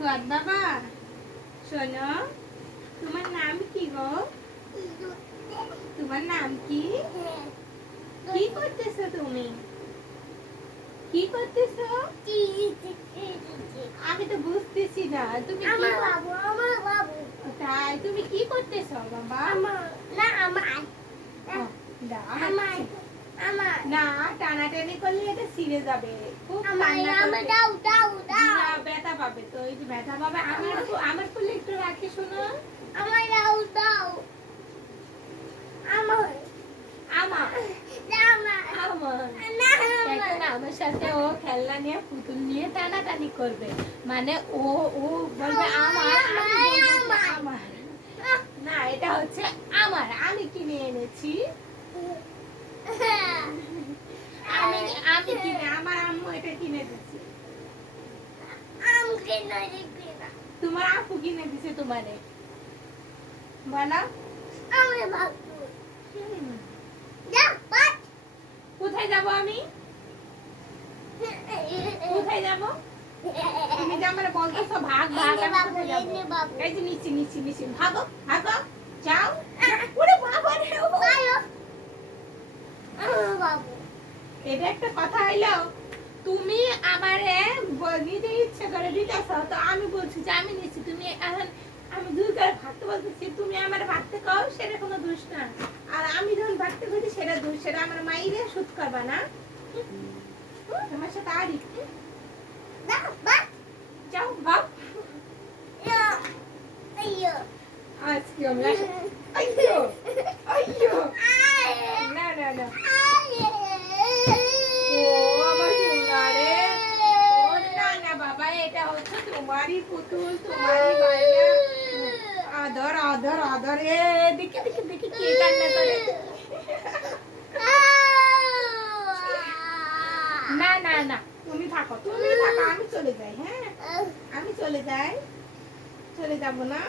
ফুয়াদ বাবা শোনো, তোমার নাম কি গো? তোমার নাম কি? কি করতেছো তুমি? কি করতেছো? আমি তো বুঝতেছি না তুমি কি তাই তুমি কি করতেছো বাবা? না টানাটানি করলে এটা ছিঁড়ে যাবে, খুব ব্যথা পাবে তো, এই যে ব্যথা পাবে। আমার কোলে একটু রাখি শোনো। আমার আমার সাথে ও খেলনা নিয়ে পুতুল নিয়ে টানাটানি করবে, মানে ও ও বলবে আমার, আমার না, এটা হচ্ছে আমার, আমি কিনে এনেছি। আমি কিনে, আমার আম্মু এটা কিনে দিচ্ছে। তোমার আপু কিনে দিছে তোমারে, বলো। কোথায় যাব আমি? কোথায় যাব? তুমি যে আমার বলতেছো ভাগ ভাগ, এই যে নিচে নিচে নিচে, ভাগো ভাগো, যাও। ওরে বাবা রে, এটা একটা কথা হইলো, তুমি আমারে নিজে ইচ্ছে করে দিতেছ, তো আমি বলছি যে আমি নিচ্ছি, তুমি এখন আমি দুই করে ভাগতে বলতেছি, তুমি আমার ভাগতে কও, সেটা কোনো দোষ না। আর আমি যখন ভাগতে বলছি সেটা দোষ, সেটা আমার মাইরে শুট করবা না। তোমার সাথে আর যাও ভাগ। আজকে আমরা আইয়ো আইয়ো, না না না, ও আমার সোনারে, ও না না বাবা, এটা হচ্ছে তোমারই পুতুল, তোমারই বায়না। আদর আদর আদর, দেখি দেখি দেখি কে কান্না করে। না না না, তুমি থাকো, তুমি থাকো, আমি চলে যাই। হ্যাঁ আমি চলে যাই, চলে যাব না,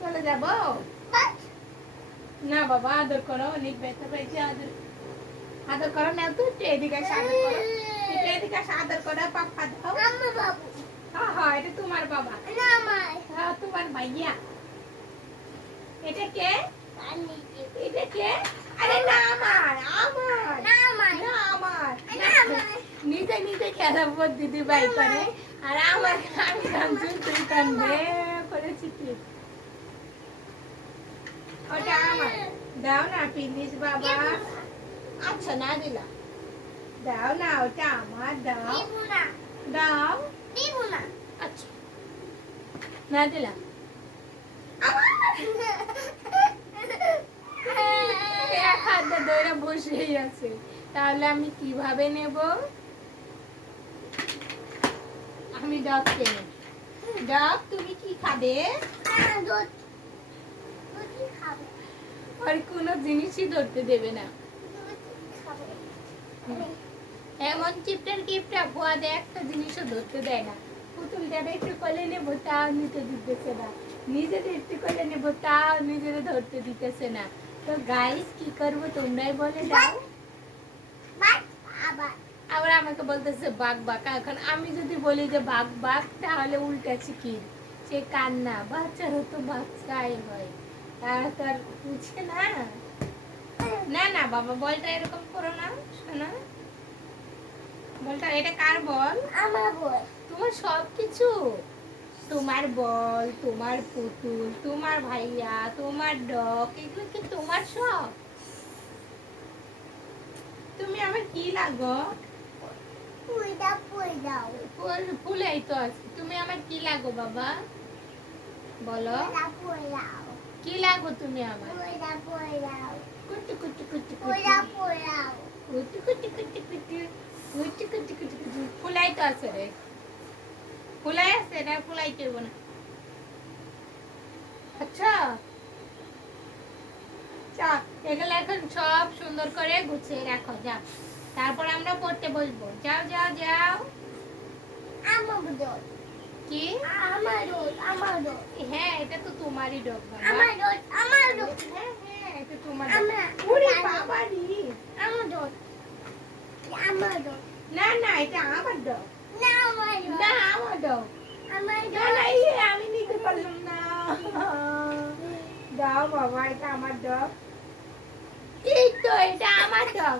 চলে যাব না বাবা, আদর করো, অনেক ব্যথা পাইছে, আদর আদর করো না, তো এদিকে এসে আদর করো, এদিকে এসে আদর করো, পাপ্পা দাও। হ্যাঁ হ্যাঁ, এটা তোমার বাবা, হ্যাঁ তোমার ভাইয়া। এটা কে? এটা কে? আরে না আমার, আমার না আমার, নিজে নিজে খেলা দিদি বাই করে, আর আমার আমি কাঁদছি, তুই কাঁদবে করেছি কি? ওটা আমার, দাও না প্লিজ বাবা। আচ্ছা না দিলাম, দাও না, ওটা আমার, দাও দাও। আচ্ছা না দিলাম, এক হাতে ধরে বসেই আছে, তাহলে আমি কিভাবে নেব? আমি ডাব কেন, ডাব তুমি কি খাবে? আর কোনো জিনিসই ধরতে দেবে না, এমন চিপটার কিপটা ভুয়াদে একটা জিনিসও ধরতে দেয় না। পুতুলটা একটু কোলে নেবো, তাও নিতে দিতেছে না, নিজেদের একটু কোলে নেবো, তাও নিজেদের ধরতে দিতেছে না। তো গাইস কি করবো তোমরাই বলে দাও। আবার আমাকে বলতেছে বাঘ বাঁকা, এখন আমি যদি বলি যে বাঘ বাঘ, তাহলে উল্টা চিকির, সে কান্না, বাচ্চারও তো বাচ্চাই হয়, তারা তো আর বুঝে না। না না বাবা, বলটা এরকম করো না, শোনা বলটা, এটা কার বল? আমার বল। তোমার সব কিছু, তোমার বল, তোমার পুতুল, তোমার ভাইয়া, তোমার ডগ, এগুলো কি তোমার সব? তুমি আমার কি লাগো? ফুলেই তো আছে, তুমি আমার কি লাগো বাবা, বলো কি লাগো তুমি আমার? কুটু কুটু কুটু কুটু কুটু কুটু কুটু কুটু কুটু কুটু কুটু, ফুলাই তো আছে রে, ফুলাই আছে না, ফুলাই করবো না। আচ্ছা চা, এগুলো এখন সব সুন্দর করে গুছিয়ে রাখো, যাও, তারপর আমরা পড়তে বসবো, যাও যাও যাও। কি হ্যাঁ, এটা তো তোমারই ডগ বাবা, হ্যাঁ হ্যাঁ, এটা তোমার ওরে বাবারি, না না, এটা আমার ডগ, না না না আমি নিতে পারলাম না। দাও বাবা, এটা আমার ডগ। এই তো এটা আমার ডগ।